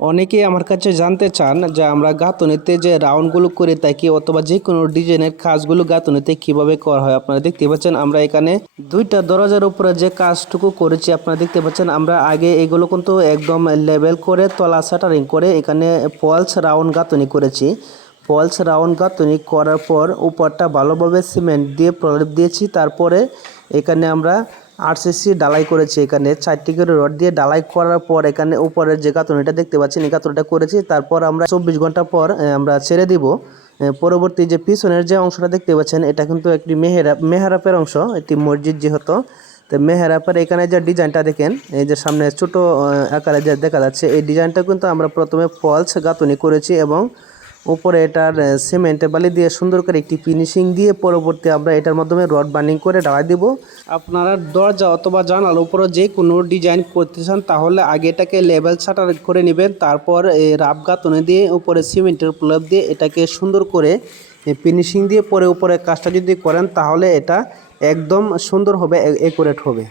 অনেকেই আমার কাছে জানতে চান যে আমরা গাঁথনিতে যে রাউন্ডগুলো করে থাকি অথবা যে কোনো ডিজাইনের কাজগুলো গাঁথনিতে কীভাবে করা হয় আপনারা দেখতে পাচ্ছেন, আমরা এখানে দুইটা দরজার উপরে যে কাজটুকু করেছি আপনারা দেখতে পাচ্ছেন, আমরা আগে এগুলো কিন্তু একদম লেভেল করে তলা শাটারিং করে এখানে ফলস রাউন্ড গাঁথনি করেছি। ফলস রাউন্ড গাঁথনি করার পর উপরটা ভালোভাবে সিমেন্ট দিয়ে প্রলেপ দিয়েছি, তারপরে এখানে আমরা আরসিসি ডালাই করেছি এখানে। চারটি করে রড দিয়ে ডালাই করার পর এখানে উপরের যে গাঁথনিটা দেখতে পাচ্ছেন, এই গাঁথনিটা করেছি। তারপর আমরা চব্বিশ ঘণ্টা পর আমরা ছেড়ে দিব। পরবর্তী যে পিছনের যে অংশটা দেখতে পাচ্ছেন, এটা কিন্তু একটি মেহেরা, মেহরাপের অংশ, একটি মসজিদ যেহেতু। তো মেহরাপের এখানে যে ডিজাইনটা দেখেন, এই যে সামনে ছোট আকারে যে দেখা যাচ্ছে, এই ডিজাইনটা কিন্তু আমরা প্রথমে ফলস গাঁথনি করেছি এবং উপরে এটার সিমেন্টে বালি দিয়ে সুন্দর করে একটি ফিনিশিং দিয়ে পরবর্তী আমরা এটার মাধ্যমে রড বার্নিং করে ঢালাই দিব। আপনারা দরজা অথবা জানাল উপরে যে কোনো ডিজাইন করতে চান তাহলে আগে এটাকে লেভেল ছাটার করে নেবেন, তারপর রাব গাঁথনি দিয়ে উপরে সিমেন্টের প্লাব দিয়ে এটাকে সুন্দর করে ফিনিশিং দিয়ে পরে উপরে কাজটা যদি করেন তাহলে এটা একদম সুন্দর হবে একুরেট হবে।